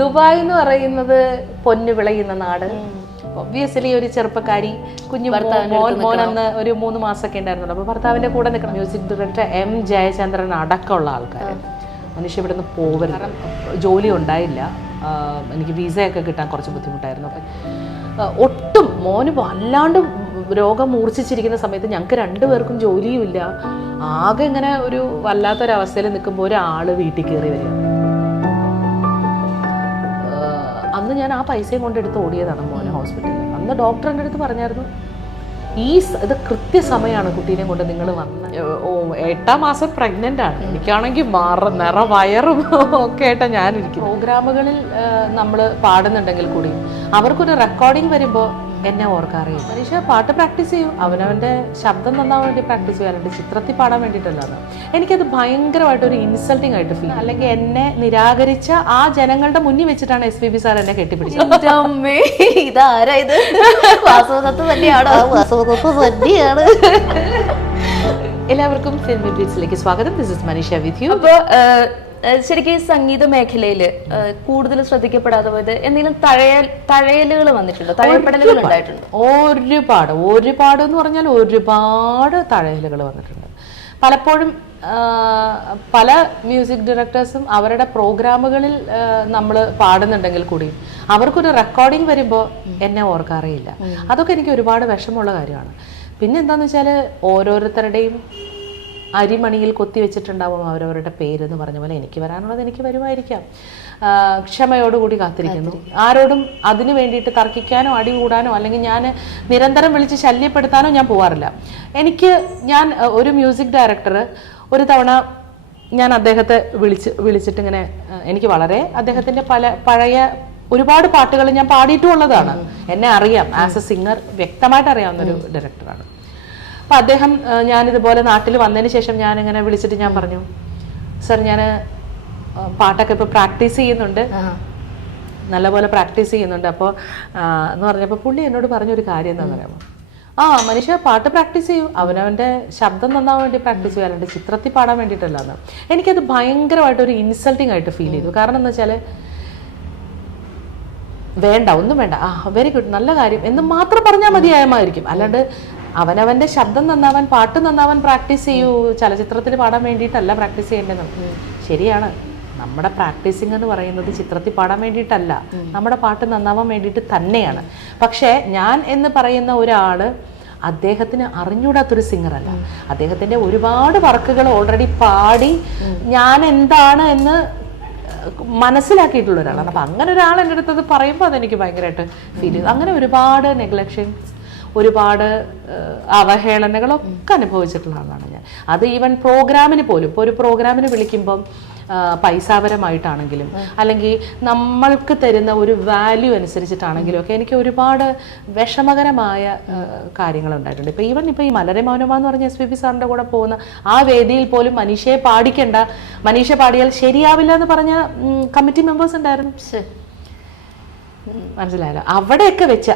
Dubai എന്ന് പറയുന്നത് പൊന്നു വിളയുന്ന നാട്. ഒബ്വിയസ്ലി ഒരു ചെറുപ്പക്കാരി കുഞ്ഞു മോൻ മോൻ അന്ന് ഒരു മൂന്ന് മാസമൊക്കെ ഉണ്ടായിരുന്നുള്ളൂ അപ്പൊ ഭർത്താവിന്റെ കൂടെ നിൽക്കണം. മ്യൂസിക് ഡയറക്ടർ എം ജയചന്ദ്രൻ അടക്കമുള്ള ആൾക്കാർ മനുഷ്യ ഇവിടെ നിന്ന് പോകരുത് ജോലി ഉണ്ടായില്ല. എനിക്ക് വിസയൊക്കെ കിട്ടാൻ കുറച്ച് ബുദ്ധിമുട്ടായിരുന്നു. ഒട്ടും മോന് വല്ലാണ്ട് രോഗം മൂർച്ഛിച്ചിരിക്കുന്ന സമയത്ത് ഞങ്ങൾക്ക് രണ്ടുപേർക്കും ജോലിയുമില്ല. ആകെ ഇങ്ങനെ ഒരു വല്ലാത്തൊരവസ്ഥയിൽ നിൽക്കുമ്പോൾ ഒരാൾ വീട്ടിൽ കയറി വരിക. ഞാൻ ആ പൈസയും കൊണ്ട് എടുത്ത് ഓടിയതാണ് മോനെ ഹോസ്പിറ്റലിൽ. അന്ന് ഡോക്ടറിന്റെ അടുത്ത് പറഞ്ഞായിരുന്നു ഈ ഇത് കൃത്യസമയമാണ് കുട്ടീനെ കൊണ്ട് നിങ്ങൾ വന്ന്. ഓ എട്ടാം മാസം പ്രഗ്നന്റ് ആണ്. എനിക്കാണെങ്കിൽ മാറ നിറ വയറും ഒക്കെ ആയിട്ടാണ് ഞാനിരിക്കും പ്രോഗ്രാമുകളിൽ നമ്മൾ പാടുന്നുണ്ടെങ്കിൽ കൂടി അവർക്കൊരു റെക്കോർഡിംഗ് വരുമ്പോൾ എന്നെ ഓർക്കാറില്ല. മനുഷ്യ പാട്ട് പ്രാക്ടീസ് ചെയ്യും. അവനവന്റെ ശബ്ദം നന്നാവാൻ വേണ്ടി പ്രാക്ടീസ് ചെയ്യാറുണ്ട് ചിത്രത്തിൽ പാടാൻ വേണ്ടിയിട്ടല്ലാതെ എനിക്കത് ഭയങ്കരമായിട്ട് ഒരു ഇൻസൾട്ടിങ് ആയിട്ട് ഫീൽ അല്ലെങ്കിൽ എന്നെ നിരാകരിച്ച ആ ജനങ്ങളുടെ മുന്നിൽ വെച്ചിട്ടാണ് എസ് പി ബി സാർ എന്നെ കെട്ടിപ്പിടിച്ചത്. എന്റെ അമ്മേ ഇതാരാ ഇത്? വാസവദത്ത് തന്നെയാണോ? വാസവദത്ത് തന്നെയാണ്. എല്ലാവർക്കും ഫിലിം ബീറ്റ്സിലേക്ക് സ്വാഗതം. This is Manisha with you അപ്പൊ ശരിക്കും ഈ സംഗീത മേഖലയിൽ കൂടുതൽ ശ്രദ്ധിക്കപ്പെടാതെ പോയത് എന്തെങ്കിലും തഴയൽ തഴയലുകൾ വന്നിട്ടുണ്ടോ? തഴയപ്പെടലുകൾ ഉണ്ടായിട്ടുണ്ടോ? ഒരുപാട്. ഒരുപാട് എന്ന് പറഞ്ഞാൽ ഒരുപാട് തഴയലുകൾ വന്നിട്ടുണ്ട്. പലപ്പോഴും പല മ്യൂസിക് ഡയറക്ടേഴ്സും അവരുടെ പ്രോഗ്രാമുകളിൽ നമ്മൾ പാടുന്നുണ്ടെങ്കിൽ കൂടി അവർക്കൊരു റെക്കോർഡിംഗ് വരുമ്പോൾ എന്നെ ഓർക്കാറിയില്ല അതൊക്കെ എനിക്ക് ഒരുപാട് വിഷമമുള്ള കാര്യമാണ്. പിന്നെ എന്താണെന്ന് വെച്ചാൽ ഓരോരുത്തരുടെയും അരിമണിയിൽ കൊത്തി വെച്ചിട്ടുണ്ടാവും അവരവരുടെ പേരെന്ന് പറഞ്ഞ പോലെ എനിക്ക് വരാനുള്ളത് എനിക്ക് വരുമായിരിക്കാം. ക്ഷമയോടുകൂടി കാത്തിരിക്കുന്നു. ആരോടും അതിനു വേണ്ടിയിട്ട് തർക്കിക്കാനോ അടി കൂടാനോ അല്ലെങ്കിൽ ഞാൻ നിരന്തരം വിളിച്ച് ശല്യപ്പെടുത്താനോ ഞാൻ പോവാറില്ല. എനിക്ക് ഞാൻ ഒരു മ്യൂസിക് ഡയറക്ടർ ഒരു തവണ ഞാൻ അദ്ദേഹത്തെ വിളിച്ച് വിളിച്ചിട്ട് ഇങ്ങനെ എനിക്ക് വളരെ അദ്ദേഹത്തിന്റെ പല പഴയ ഒരുപാട് പാട്ടുകൾ ഞാൻ പാടിയിട്ടുള്ളതാണ്. എന്നെ അറിയാം. ആസ് എ സിംഗർ വ്യക്തമായിട്ട് അറിയാവുന്ന ഒരു ഡയറക്ടറാണ്. അപ്പം അദ്ദേഹം ഞാൻ ഞാനിതുപോലെ നാട്ടിൽ വന്നതിന് ശേഷം ഞാൻ ഇങ്ങനെ വിളിച്ചിട്ട് ഞാൻ പറഞ്ഞു സർ ഞാൻ പാട്ടൊക്കെ ഇപ്പോൾ പ്രാക്ടീസ് ചെയ്യുന്നുണ്ട്. നല്ലപോലെ പ്രാക്ടീസ് ചെയ്യുന്നുണ്ട്. അപ്പോൾ എന്ന് പറഞ്ഞപ്പോൾ പുള്ളി എന്നോട് പറഞ്ഞൊരു കാര്യം എന്താണെന്ന് പറയുമ്പോൾ ആ മനുഷ്യ പാട്ട് പ്രാക്ടീസ് ചെയ്യും. അവനവന്റെ ശബ്ദം നന്നാവാൻ വേണ്ടി പ്രാക്ടീസ് ചെയ്യാറുണ്ട് ചിത്രത്തിൽ പാടാൻ വേണ്ടിയിട്ടല്ലാന്ന്. എനിക്കത് ഭയങ്കരമായിട്ട് ഒരു ഇൻസൾട്ടിങ് ആയിട്ട് ഫീൽ ചെയ്തു. കാരണം എന്താ വെച്ചാൽ വേണ്ട ഒന്നും വേണ്ട. ആ വെരി ഗുഡ് നല്ല കാര്യം. എന്ന് മാത്രം പറഞ്ഞാൽ മതിയായമായിരിക്കും അല്ലാണ്ട് അവനവന്റെ ശബ്ദം നന്നാവാൻ പാട്ട് നന്നാവാൻ പ്രാക്ടീസ് ചെയ്യൂ. ചലച്ചിത്രത്തിൽ പാടാൻ വേണ്ടിയിട്ടല്ല പ്രാക്ടീസ് ചെയ്യേണ്ടത്. ശരിയാണ്. നമ്മുടെ പ്രാക്ടീസിങ് എന്ന് പറയുന്നത് ചിത്രത്തിൽ പാടാൻ വേണ്ടിയിട്ടല്ല. നമ്മുടെ പാട്ട് നന്നാവാൻ വേണ്ടിയിട്ട് തന്നെയാണ്. പക്ഷേ ഞാൻ എന്ന് പറയുന്ന ഒരാൾ അദ്ദേഹത്തിന് അറിഞ്ഞൂടാത്തൊരു സിംഗറല്ല. അദ്ദേഹത്തിന്റെ ഒരുപാട് വർക്കുകൾ ഓൾറെഡി പാടി ഞാൻ എന്താണ് എന്ന് മനസ്സിലാക്കിയിട്ടുള്ള ഒരാളാണ്. അപ്പം അങ്ങനെ ഒരാൾ എന്റെ അടുത്തത് പറയുമ്പോൾ അതെനിക്ക് ഭയങ്കരമായിട്ട് ഫീൽ ചെയ്തു. അങ്ങനെ ഒരുപാട് നെഗ്ലക്ഷൻസ് ഒരുപാട് അവഹേളനകളൊക്കെ അനുഭവിച്ചിട്ടുള്ള ആളാണ് ഞാൻ. അത് ഈവൻ പ്രോഗ്രാമിന് പോലും ഇപ്പോൾ ഒരു പ്രോഗ്രാമിന് വിളിക്കുമ്പം പൈസാപരമായിട്ടാണെങ്കിലും അല്ലെങ്കിൽ നമ്മൾക്ക് തരുന്ന ഒരു വാല്യൂ അനുസരിച്ചിട്ടാണെങ്കിലും ഒക്കെ എനിക്ക് ഒരുപാട് വിഷമകരമായ കാര്യങ്ങളുണ്ടായിട്ടുണ്ട്. ഇപ്പോൾ ഈവൻ ഇപ്പോൾ ഈ മലരെ മൗനമ എന്ന് പറഞ്ഞ എസ് പി പി സാറിന്റെ കൂടെ പോകുന്ന ആ വേദിയിൽ പോലും മനീഷയെ പാടിക്കണ്ട മനീഷ പാടിയാൽ ശരിയാവില്ല എന്ന് പറഞ്ഞ കമ്മിറ്റി മെമ്പേഴ്സ് ഉണ്ടായിരുന്നു. മനസ്സിലായല്ലോ? അവിടെയൊക്കെ വെച്ച്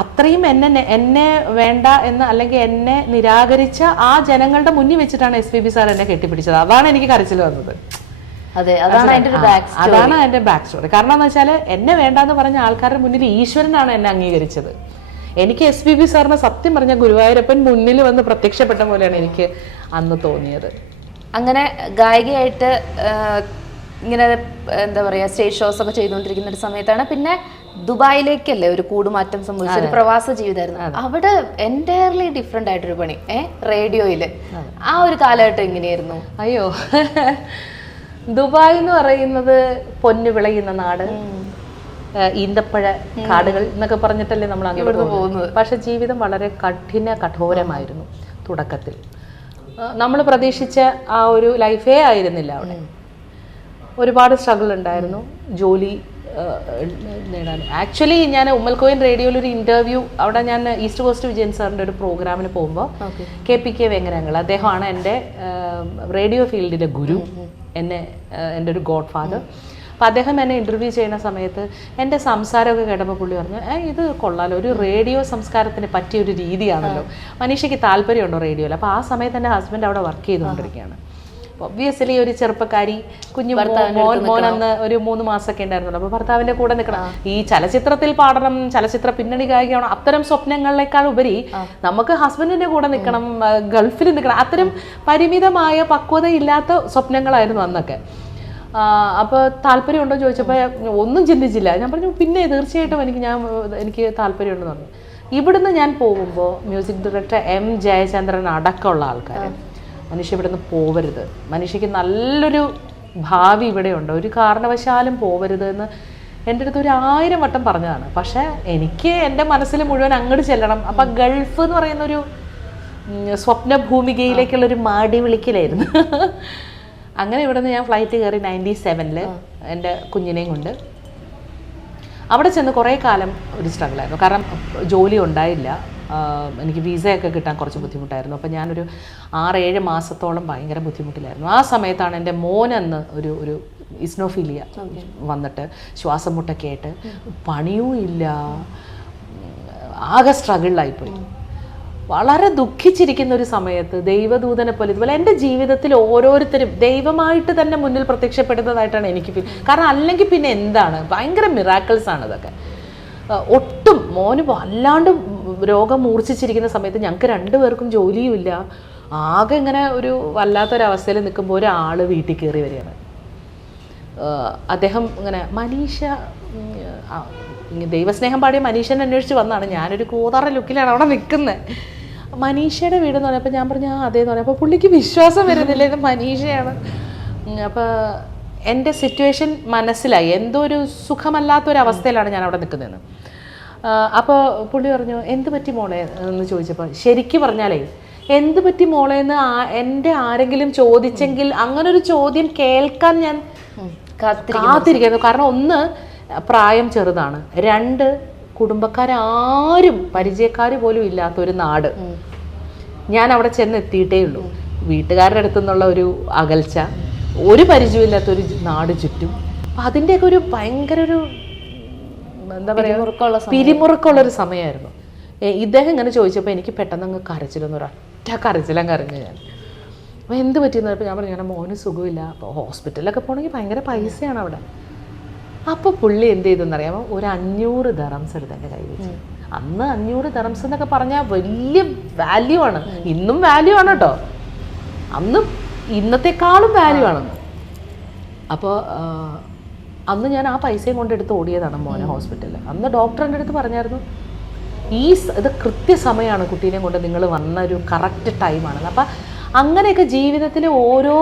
അത്രയും എന്നെ എന്നെ വേണ്ട എന്ന് അല്ലെങ്കിൽ എന്നെ നിരാകരിച്ച ആ ജനങ്ങളുടെ മുന്നിൽ വെച്ചിട്ടാണ് എസ് പി ബി സാർ എന്നെ കെട്ടിപ്പിടിച്ചത്. അതാണ് എനിക്ക് കരച്ചിൽ വന്നത്. അതെ അതാണ് അതിന്റെ ഒരു ബാക്ക് അതാണ് അതിന്റെ ബാക്ക് സ്റ്റോറി കാരണം എന്ന് വെച്ചാൽ എന്നെ വേണ്ടാന്ന് പറഞ്ഞ ആൾക്കാരുടെ മുന്നിൽ ഈശ്വരനാണ് എന്നെ അംഗീകരിച്ചത്. എനിക്ക് എസ് പി ബി സാറിന് സത്യം പറഞ്ഞ ഗുരുവായൂരപ്പൻ മുന്നിൽ വന്ന് പ്രത്യക്ഷപ്പെട്ട പോലെയാണ് എനിക്ക് അന്ന് തോന്നിയത്. അങ്ങനെ ഗായികയായിട്ട് ഇങ്ങനെ എന്താ പറയുക സ്റ്റേജ് ഷോസ് ഒക്കെ ചെയ്തുകൊണ്ടിരിക്കുന്ന ഒരു സമയത്താണ്. പിന്നെ ദുബായിലേക്കല്ലേ ഒരു കൂടുമാറ്റം സംഭവിച്ച ഒരു പ്രവാസ ജീവിതമായിരുന്നു. അവിടെ എന്റയർലി ഡിഫറെന്റ് ആയിട്ടൊരു പണി. ഏ? റേഡിയോയിൽ. ആ ഒരു കാലഘട്ടം എങ്ങനെയായിരുന്നു? അയ്യോ. ദുബായ് എന്ന് പറയുന്നത് പൊന്നു വിളയുന്ന നാട്. ഈന്തപ്പഴ കാടുകൾ എന്നൊക്കെ പറഞ്ഞിട്ടല്ലേ നമ്മൾ അങ്ങോട്ട് പോകുന്നത്. പക്ഷെ ജീവിതം വളരെ കഠിന കഠോരമായിരുന്നു തുടക്കത്തിൽ. നമ്മൾ പ്രതീക്ഷിച്ച ആ ഒരു ലൈഫേ ആയിരുന്നില്ല അവിടെ. ഒരുപാട് സ്ട്രഗിൾ ഉണ്ടായിരുന്നു. ജോലി നേടാൻ. ആക്ച്വലി ഞാൻ ഉമ്മൽക്കോയിൻ റേഡിയോയിൽ ഒരു ഇന്റർവ്യൂ അവിടെ ഞാൻ ഈസ്റ്റ് കോസ്റ്റ് വിജയൻ സാറിന്റെ ഒരു പ്രോഗ്രാമിന് പോകുമ്പോൾ കെ പി കെ വെങ്ങരങ്ങൾ അദ്ദേഹമാണ് എന്റെ റേഡിയോ ഫീൽഡിലെ ഗുരു എന്നെ എന്റെ ഒരു ഗോഡ് ഫാദർ അപ്പോൾ അദ്ദേഹം എന്നെ ഇന്റർവ്യൂ ചെയ്യുന്ന സമയത്ത് എന്റെ സംസാരമൊക്കെ കേട്ടപ്പോൾ പുള്ളി പറഞ്ഞു ഏ ഇത് കൊള്ളാലോ ഒരു റേഡിയോ സംസ്കാരത്തിന് പറ്റിയ ഒരു രീതിയാണല്ലോ. മനീഷയ്ക്ക് താല്പര്യമുണ്ടോ റേഡിയോയിൽ അപ്പോൾ ആ സമയത്ത് എന്റെ ഹസ്ബൻഡ് അവിടെ വർക്ക് ചെയ്തുകൊണ്ടിരിക്കുകയാണ്. ഒബ്വിയസ്ലി ഒരു ചെറുപ്പക്കാരി കുഞ്ഞു മോൻ മോൻ അന്ന് ഒരു മൂന്ന് മാസമൊക്കെ ഉണ്ടായിരുന്നുള്ളൂ അപ്പൊ ഭർത്താവിന്റെ കൂടെ നിൽക്കണം. ഈ ചലച്ചിത്രത്തിൽ പാടണം ചലച്ചിത്ര പിന്നണി ഗായികയാണോ അത്തരം സ്വപ്നങ്ങളിലേക്കാൾ ഉപരി നമുക്ക് ഹസ്ബൻഡിന്റെ കൂടെ നിൽക്കണം ഗൾഫിൽ നിൽക്കണം. അത്തരം പരിമിതമായ പക്വതയില്ലാത്ത സ്വപ്നങ്ങളായിരുന്നു അന്നൊക്കെ. അപ്പോൾ താല്പര്യമുണ്ടോ ചോദിച്ചപ്പോൾ ഒന്നും ചിന്തിച്ചില്ല. ഞാൻ പറഞ്ഞു പിന്നെ തീർച്ചയായിട്ടും എനിക്ക് ഞാൻ എനിക്ക് താല്പര്യമുണ്ടെന്ന് പറഞ്ഞു. ഇവിടുന്ന് ഞാൻ പോകുമ്പോൾ മ്യൂസിക് ഡയറക്ടർ എം ജയചന്ദ്രൻ അടക്കമുള്ള ആൾക്കാർ മനുഷ്യ ഇവിടെ നിന്ന് പോവരുത്. മനുഷ്യക്ക് നല്ലൊരു ഭാവി ഇവിടെയുണ്ട്. ഒരു കാരണവശാലും പോവരുത് എന്ന് എന്റെ അടുത്ത് ഒരു ആയിരം വട്ടം പറഞ്ഞതാണ്. പക്ഷേ എനിക്ക് എന്റെ മനസ്സിൽ മുഴുവൻ അങ്ങോട്ട് ചെല്ലണം. അപ്പം ഗൾഫ് എന്ന് പറയുന്ന ഒരു സ്വപ്ന ഭൂമികയിലേക്കുള്ളൊരു മാടി വിളിക്കലായിരുന്നു. അങ്ങനെ ഇവിടെ നിന്ന് ഞാൻ ഫ്ലൈറ്റ് കയറി നയന്റി സെവനിൽ എന്റെ കുഞ്ഞിനെയും കൊണ്ട്. അവിടെ ചെന്ന് കുറേ കാലം ഒരു സ്ട്രഗിളായിരുന്നു കാരണം ജോലി ഉണ്ടായില്ല. എനിക്ക് വിസയൊക്കെ കിട്ടാൻ കുറച്ച് ബുദ്ധിമുട്ടായിരുന്നു. അപ്പോൾ ഞാനൊരു ആറേഴ് മാസത്തോളം ഭയങ്കര ബുദ്ധിമുട്ടിലായിരുന്നു. ആ സമയത്താണ് എന്റെ മോനെന്ന് ഒരു ഒരു ഇസ്നോഫീലിയ വന്നിട്ട് ശ്വാസം മുട്ടൊക്കെ ആയിട്ട് പണിയും ഇല്ല. ആകെ സ്ട്രഗിളിലായിപ്പോയി വളരെ ദുഃഖിച്ചിരിക്കുന്ന ഒരു സമയത്ത് ദൈവദൂതനെ പോലെ ഇതുപോലെ എന്റെ ജീവിതത്തിൽ ഓരോരുത്തരും ദൈവമായിട്ട് തന്നെ മുന്നിൽ പ്രത്യക്ഷപ്പെടുന്നതായിട്ടാണ് എനിക്ക് ഫീൽ കാരണം അല്ലെങ്കിൽ പിന്നെ എന്താണ്? ഭയങ്കര മിറാക്കിൾസ് ആണ് ഇതൊക്കെ ഒട്ടും മോന് വല്ലാണ്ട് രോഗം മൂർച്ഛിച്ചിരിക്കുന്ന സമയത്ത് ഞങ്ങൾക്ക് രണ്ടുപേർക്കും ജോലിയുമില്ല. ആകെ ഇങ്ങനെ ഒരു വല്ലാത്തൊരവസ്ഥയിൽ നിൽക്കുമ്പോൾ ഒരാൾ വീട്ടിൽ കയറി വരികയാണ്. അദ്ദേഹം ഇങ്ങനെ മനീഷ ദൈവസ്നേഹം പാടിയ മനീഷനെ അന്വേഷിച്ച് വന്നാണ്. ഞാനൊരു കൂതാറ ലുക്കിലാണ് അവിടെ നിൽക്കുന്നത് മനീഷയുടെ വീട് എന്ന് പറഞ്ഞപ്പോൾ ഞാൻ പറഞ്ഞു അതേന്ന് പറഞ്ഞു അപ്പോൾ പുള്ളിക്ക് വിശ്വാസം വരുന്നില്ല ഇത് മനീഷയാണ്. അപ്പോൾ എന്റെ സിറ്റുവേഷൻ മനസ്സിലായി. എന്തോ ഒരു സുഖമല്ലാത്തൊരവസ്ഥയിലാണ് ഞാൻ അവിടെ നിൽക്കുന്നതെന്ന്. അപ്പോൾ പുള്ളി പറഞ്ഞു എന്ത് പറ്റി മോളെ? എന്ന് ചോദിച്ചപ്പോൾ ശരിക്കും പറഞ്ഞാലേ എന്ത് പറ്റി മോളെ എന്ന് ആ- എന്റെ ആരെങ്കിലും ചോദിച്ചെങ്കിൽ അങ്ങനൊരു ചോദ്യം കേൾക്കാൻ ഞാൻ കാത്തിരി കാത്തിരിക്കുന്നു. കാരണം ഒന്ന് പ്രായം ചെറുതാണ്. രണ്ട് കുടുംബക്കാരും പരിചയക്കാർ പോലും ഇല്ലാത്ത ഒരു നാട്. ഞാൻ അവിടെ ചെന്ന് എത്തിയിട്ടേ ഉള്ളൂ. വീട്ടുകാരുടെ അടുത്തു നിന്നുള്ള ഒരു അകൽച്ച ഒരു പരിചയമില്ലാത്തൊരു നാട് ചുറ്റും. അപ്പം അതിന്റെയൊക്കെ ഒരു ഭയങ്കര ഒരു എന്താ പറയുക പിരിമുറുക്കമുള്ള ഒരു സമയമായിരുന്നു. ഇദ്ദേഹം ഇങ്ങനെ ചോദിച്ചപ്പോൾ എനിക്ക് പെട്ടെന്ന് അങ്ങ് കരച്ചിലൊന്നും ഒരൊറ്റ കരച്ചിലും കരഞ്ഞു ഞാൻ. അപ്പോൾ എന്ത് പറ്റിയെന്ന് പറഞ്ഞപ്പോൾ ഞാൻ പറഞ്ഞു ഞാൻ മോന് സുഖമില്ല. അപ്പോൾ ഹോസ്പിറ്റലിലൊക്കെ പോകണമെങ്കിൽ ഭയങ്കര പൈസയാണ് അവിടെ. അപ്പോൾ പുള്ളി എന്ത് ചെയ്തെന്നറിയാമോ ഒരു അഞ്ഞൂറ് ദറംസ് എടുത്ത് എന്റെ കയ്യിൽ വെച്ചു. അന്ന് അഞ്ഞൂറ് ദറംസ് എന്നൊക്കെ പറഞ്ഞാൽ വലിയ വാല്യൂ ആണ്. ഇന്നും വാല്യൂ ആണ് കേട്ടോ അന്നും ഇന്നത്തെക്കാളും വാല്യൂ ആണ് അപ്പോൾ അന്ന് ഞാൻ ആ പൈസയും കൊണ്ട് എടുത്ത് ഓടിയതാണ് മോനെ ഹോസ്പിറ്റലിൽ അന്ന് ഡോക്ടർ എന്റെ അടുത്ത് പറഞ്ഞായിരുന്നു ഈ ഇത് കൃത്യസമയമാണ് കുട്ടീനെ കൊണ്ട് നിങ്ങൾ വന്ന ഒരു കറക്റ്റ് ടൈമാണ് അപ്പം അങ്ങനെയൊക്കെ ജീവിതത്തിൽ ഓരോ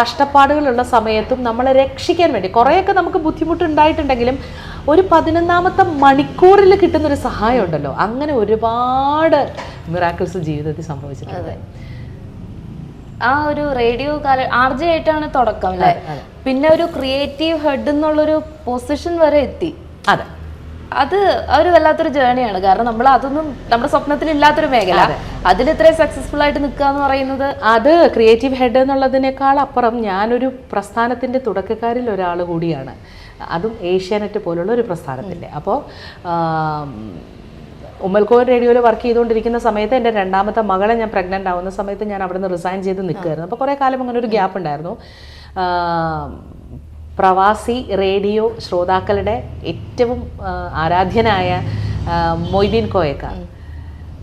കഷ്ടപ്പാടുകളുള്ള സമയത്തും നമ്മളെ രക്ഷിക്കാൻ വേണ്ടി കുറേയൊക്കെ നമുക്ക് ബുദ്ധിമുട്ടുണ്ടായിട്ടുണ്ടെങ്കിലും ഒരു പതിനൊന്നാമത്തെ മണിക്കൂറിൽ കിട്ടുന്നൊരു സഹായം ഉണ്ടല്ലോ അങ്ങനെ ഒരുപാട് മിറാക്കിൾസ് ജീവിതത്തിൽ സംഭവിച്ചിട്ടുണ്ട്. ആ ഒരു റേഡിയോ കാല ആർ ജെ ആയിട്ടാണ് തുടക്കം അല്ലേ? പിന്നെ ഒരു ക്രിയേറ്റീവ് ഹെഡ് എന്നുള്ളൊരു പൊസിഷൻ വരെ എത്തി. അതെ. അത് ഒരു വല്ലാത്തൊരു ജേണിയാണ്. കാരണം നമ്മൾ അതൊന്നും നമ്മുടെ സ്വപ്നത്തിൽ ഇല്ലാത്തൊരു മേഖല അതിൽ ഇത്രയും സക്സസ്ഫുൾ ആയിട്ട് നിൽക്കുക എന്ന് പറയുന്നത്? അത് ക്രിയേറ്റീവ് ഹെഡ് എന്നുള്ളതിനേക്കാൾ അപ്പുറം ഞാനൊരു പ്രസ്ഥാനത്തിന്റെ തുടക്കക്കാരിൽ ഒരാൾ കൂടിയാണ്. അതും ഏഷ്യാനെറ്റ് പോലുള്ള ഒരു പ്രസ്ഥാനത്തിന്റെ അപ്പോൾ ഉമ്മൽക്കോൻ റേഡിയോയിൽ വർക്ക് ചെയ്തുകൊണ്ടിരിക്കുന്ന സമയത്ത് എന്റെ രണ്ടാമത്തെ മകളെ ഞാൻ പ്രഗ്നന്റ് ആവുന്ന സമയത്ത് ഞാൻ അവിടെ നിന്ന് റിസൈൻ ചെയ്ത് നിൽക്കുമായിരുന്നു അപ്പോൾ കുറേ കാലം അങ്ങനെ ഒരു ഗ്യാപ്പ് ഉണ്ടായിരുന്നു. പ്രവാസി റേഡിയോ ശ്രോതാക്കളുടെ ഏറ്റവും ആരാധ്യനായ മൊയ്തീൻ കോയക്ക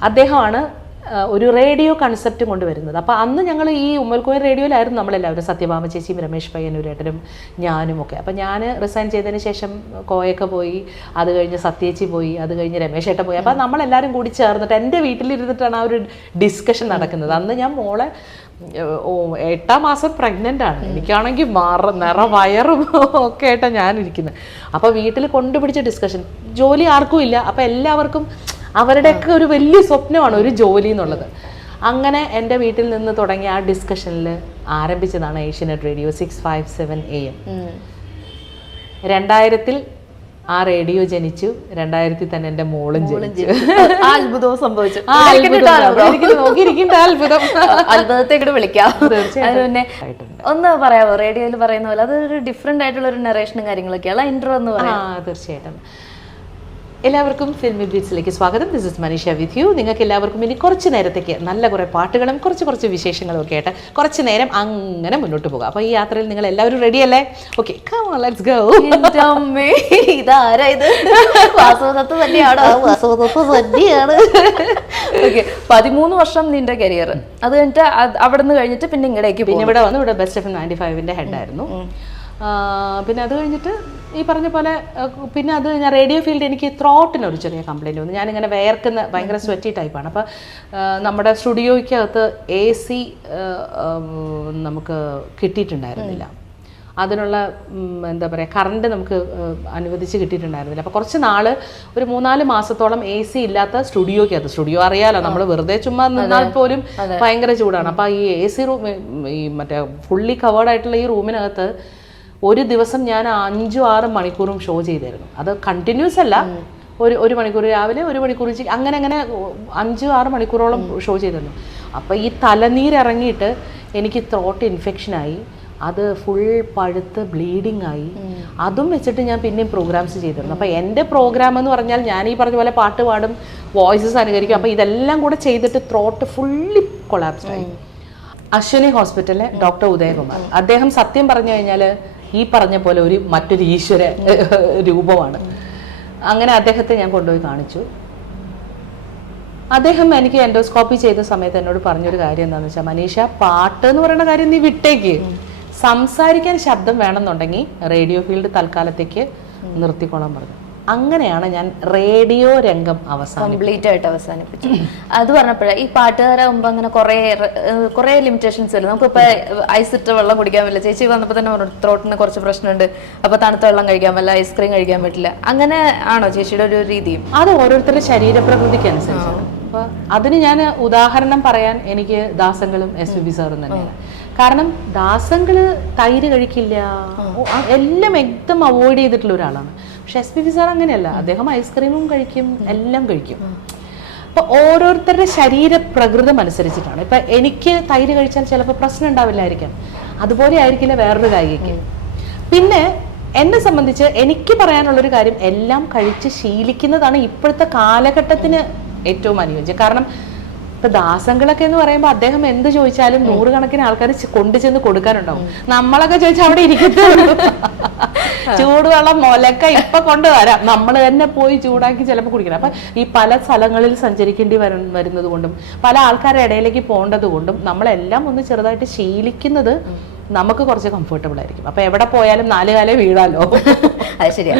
അദ്ദേഹമാണ് ഒരു റേഡിയോ കൺസെപ്റ്റ് കൊണ്ടുവരുന്നത്. അപ്പോൾ അന്ന് ഞങ്ങൾ ഈ ഉമ്മൽക്കോയ റേഡിയോയിലായിരുന്നു നമ്മളെല്ലാവരും സത്യഭാമ ചേച്ചിയും രമേശ് പയ്യന്നൂരേട്ടനും ഞാനും ഒക്കെ അപ്പോൾ ഞാൻ റിസൈൻ ചെയ്തതിന് ശേഷം കോയൊക്കെ പോയി അത് കഴിഞ്ഞ് സത്യേച്ചി പോയി അത് കഴിഞ്ഞ് രമേശ് ഏട്ടൻ പോയി. അപ്പോൾ നമ്മളെല്ലാവരും കൂടി ചേർന്നിട്ട് എന്റെ വീട്ടിലിരുന്നിട്ടാണ് ആ ഒരു ഡിസ്കഷൻ നടക്കുന്നത്. അന്ന് ഞാൻ മോളെ ഓ എട്ടാം മാസം പ്രഗ്നന്റ് ആണ്. എനിക്കാണെങ്കിൽ മറ നിറ വയറും ഒക്കെ ആയിട്ടാണ് ഞാനിരിക്കുന്നത്. അപ്പോൾ വീട്ടിൽ കൊണ്ടുപിടിച്ച ഡിസ്കഷൻ ജോലി ആർക്കും ഇല്ല. അപ്പോൾ എല്ലാവർക്കും അവരുടെയൊക്കെ ഒരു വലിയ സ്വപ്നമാണ് ഒരു ജോലി എന്നുള്ളത്. അങ്ങനെ എന്റെ വീട്ടിൽ നിന്ന് തുടങ്ങിയ ആ ഡിസ്കഷനിൽ ആരംഭിച്ചതാണ് Asianet radio six five seven A M രണ്ടായിരത്തിൽ ആ റേഡിയോ ജനിച്ചു. രണ്ടായിരത്തിൽ തന്നെ എന്റെ മോളും ജനിച്ചു. അത്ഭുതവും സംഭവിച്ചു. അത്ഭുതത്തെ കൂടെ വിളിക്കാം. പിന്നെ ഒന്ന് പറയാമോ റേഡിയോയിൽ പറയുന്ന പോലെ അതൊരു ഡിഫറെന്റ് ആയിട്ടുള്ള ഒരു നറേഷനും കാര്യങ്ങളൊക്കെയാണ് ഇൻട്രോ എന്ന് പറയാം. തീർച്ചയായിട്ടും. എല്ലാവർക്കും ഫിൽമി ബീറ്റ്സിലേക്ക് സ്വാഗതം. This is Manisha with you നിങ്ങൾക്ക് എല്ലാവർക്കും ഇനി കുറച്ച് നേരത്തേക്ക് നല്ല കുറേ പാട്ടുകളും കുറച്ച് കുറച്ച് വിശേഷങ്ങളും ഒക്കെ ആയിട്ട് കുറച്ച് നേരം അങ്ങനെ മുന്നോട്ട് പോകാം. അപ്പോൾ ഈ യാത്രയിൽ നിങ്ങൾ എല്ലാവരും റെഡി അല്ലേ? ഓക്കെ ലെറ്റ്സ് ഗോ എന്റെ അമ്മേ. ഇതാരാ ഇത്? വാസവദത്ത് തന്നെയാണോ? വാസവദത്ത് തന്നെയാണ്. ഓക്കെ പതിമൂന്ന് വർഷം നിന്റെ കരിയർ അത് കഴിഞ്ഞിട്ട് അവിടെ നിന്ന് കഴിഞ്ഞിട്ട് പിന്നെ ഇങ്ങടേക്ക് പിന്നെ ഇവിടെ വന്നു. ഇവിടെ ബെസ്റ്റ് എഫ് നയന്റി ഫൈവിന്റെ ഹെഡായിരുന്നു പിന്നെ അത് കഴിഞ്ഞിട്ട് ഈ പറഞ്ഞ പോലെ പിന്നെ അത് ഞാൻ റേഡിയോ ഫീൽഡ് എനിക്ക് ത്രോട്ടിന് ഒരു ചെറിയ കംപ്ലയിന്റ് വന്നു. ഞാനിങ്ങനെ വേർക്കുന്ന ഭയങ്കര സ്വെറ്റി ടൈപ്പാണ് അപ്പോൾ നമ്മുടെ സ്റ്റുഡിയോയ്ക്കകത്ത് എ സി നമുക്ക് കിട്ടിയിട്ടുണ്ടായിരുന്നില്ല. അതിനുള്ള എന്താ പറയുക കറണ്ട് നമുക്ക് അനുവദിച്ച് കിട്ടിയിട്ടുണ്ടായിരുന്നില്ല. അപ്പോൾ കുറച്ച് നാൾ ഒരു മൂന്നാൽ മാസത്തോളം എ സി ഇല്ലാത്ത സ്റ്റുഡിയോക്കകത്ത് സ്റ്റുഡിയോ അറിയാലോ നമ്മൾ വെറുതെ ചുമ്മാ നിന്നാൽ പോലും ഭയങ്കര ചൂടാണ്. അപ്പോൾ ഈ എ സി റൂം ഈ മറ്റേ ഫുള്ളി കവേർഡ് ആയിട്ടുള്ള ഈ റൂമിനകത്ത് ഒരു ദിവസം ഞാൻ അഞ്ചും ആറും മണിക്കൂറും ഷോ ചെയ്തിരുന്നു അത് കണ്ടിന്യൂസ് അല്ല. ഒരു ഒരു മണിക്കൂർ രാവിലെ ഒരു മണിക്കൂർ ഉച്ചയ്ക്ക് അങ്ങനെ അങ്ങനെ അഞ്ച് ആറ് മണിക്കൂറോളം ഷോ ചെയ്തിരുന്നു. അപ്പോൾ ഈ തലനീരിറങ്ങിയിട്ട് എനിക്ക് ത്രോട്ട് ഇൻഫെക്ഷനായി അത് ഫുൾ പഴുത്ത് ബ്ലീഡിംഗ് ആയി. അതും വെച്ചിട്ട് ഞാൻ പിന്നെയും പ്രോഗ്രാംസ് ചെയ്തിരുന്നു. അപ്പോൾ എന്റെ പ്രോഗ്രാം എന്ന് പറഞ്ഞാൽ ഞാൻ ഈ പറഞ്ഞ പോലെ പാട്ട് പാടും വോയിസസ് അനുകരിക്കും. അപ്പോൾ ഇതെല്ലാം കൂടെ ചെയ്തിട്ട് ത്രോട്ട് ഫുള്ളി കൊളാപ്സ് ആയി. അശ്വനി ഹോസ്പിറ്റലിലെ ഡോക്ടർ ഉദയകുമാർ. അദ്ദേഹം സത്യം പറഞ്ഞു കഴിഞ്ഞാൽ ഈ പറഞ്ഞ പോലെ ഒരു മറ്റൊരു ഈശ്വര രൂപമാണ്. അങ്ങനെ അദ്ദേഹത്തെ ഞാൻ കൊണ്ടുപോയി കാണിച്ചു. അദ്ദേഹം എനിക്ക് എൻഡോസ്കോപ്പി ചെയ്ത സമയത്ത് എന്നോട് പറഞ്ഞൊരു കാര്യം എന്താണെന്ന് വെച്ചാൽ മനീഷ പാട്ട് എന്ന് പറയുന്ന കാര്യം നീ വിട്ടേക്ക്. സംസാരിക്കാൻ ശബ്ദം വേണമെന്നുണ്ടെങ്കിൽ റേഡിയോ ഫീൽഡ് തൽക്കാലത്തേക്ക് നിർത്തിക്കോളാൻ പറഞ്ഞു. അങ്ങനെയാണ് ഞാൻ റേഡിയോ രംഗം അവസാനം കംപ്ലീറ്റ് ആയിട്ട് അവസാനിപ്പിച്ചു അത് പറഞ്ഞപ്പോഴേ ഈ പാട്ടുകാരാകുമ്പോ അങ്ങനെ കുറെ കുറെ ലിമിറ്റേഷൻസ് വരും നമുക്കിപ്പോ ഐസ് ഇട്ട് വെള്ളം കുടിക്കാൻ പറ്റില്ല. ചേച്ചി വന്നപ്പോ തന്നെ പറഞ്ഞു ത്രോട്ടിന് കുറച്ച് പ്രശ്നമുണ്ട്. അപ്പൊ തണുത്ത വെള്ളം കഴിക്കാൻ പറ്റില്ല ഐസ്ക്രീം കഴിക്കാൻ പറ്റില്ല. അങ്ങനെ ആണോ ചേച്ചിയുടെ ഒരു രീതിയും? അത് ഓരോരുത്തരുടെ ശരീരപ്രകൃതിക്ക് അനുസരിച്ചാണ് അപ്പൊ അതിന് ഞാൻ ഉദാഹരണം പറയാൻ എനിക്ക് ദാസങ്ങളും എസ് വി ബി സാറും തന്നെയാണ്. കാരണം ദാസങ്ങൾ തൈര് കഴിക്കില്ല. എല്ലാം എക്ദം അവോയ്ഡ് ചെയ്തിട്ടുള്ള ഒരാളാണ്. പക്ഷെ എസ് പി ബി സാർ അങ്ങനെയല്ല അദ്ദേഹം ഐസ്ക്രീമും കഴിക്കും എല്ലാം കഴിക്കും. അപ്പൊ ഓരോരുത്തരുടെ ശരീര പ്രകൃതം അനുസരിച്ചിട്ടാണ്. ഇപ്പൊ എനിക്ക് തൈര് കഴിച്ചാൽ ചിലപ്പോൾ പ്രശ്നം ഉണ്ടാവില്ലായിരിക്കാം. അതുപോലെ ആയിരിക്കില്ല വേറൊരു കായികയ്ക്ക്. പിന്നെ എന്നെ സംബന്ധിച്ച് എനിക്ക് പറയാനുള്ളൊരു കാര്യം എല്ലാം കഴിച്ച് ശീലിക്കുന്നതാണ് ഇപ്പോഴത്തെ കാലഘട്ടത്തിന് ഏറ്റവും അനുയോജ്യം. കാരണം ഇപ്പൊ ദാസങ്ങളൊക്കെ എന്ന് പറയുമ്പോൾ അദ്ദേഹം എന്ത് ചോദിച്ചാലും നൂറുകണക്കിന് ആൾക്കാർ കൊണ്ടുചെന്ന് കൊടുക്കാനുണ്ടാവും. നമ്മളൊക്കെ ചോദിച്ചാൽ അവിടെ ഇരിക്കത്തുള്ളൂ. ചൂടുവെള്ളം മുലക്ക ഇപ്പൊ കൊണ്ടുവരാം. നമ്മൾ തന്നെ പോയി ചൂടാക്കി ചിലപ്പോൾ കുടിക്കണം. അപ്പൊ ഈ പല സ്ഥലങ്ങളിൽ സഞ്ചരിക്കേണ്ടി വര വരുന്നത് കൊണ്ടും പല ആൾക്കാരുടെ ഇടയിലേക്ക് പോകേണ്ടത് കൊണ്ടും നമ്മളെല്ലാം ഒന്ന് ചെറുതായിട്ട് ശീലിക്കുന്നത് നമുക്ക് കുറച്ച് കംഫർട്ടബിൾ ആയിരിക്കും. അപ്പൊ എവിടെ പോയാലും നാലുകാലേ വീഴാലോ. അത് ശരിയാ.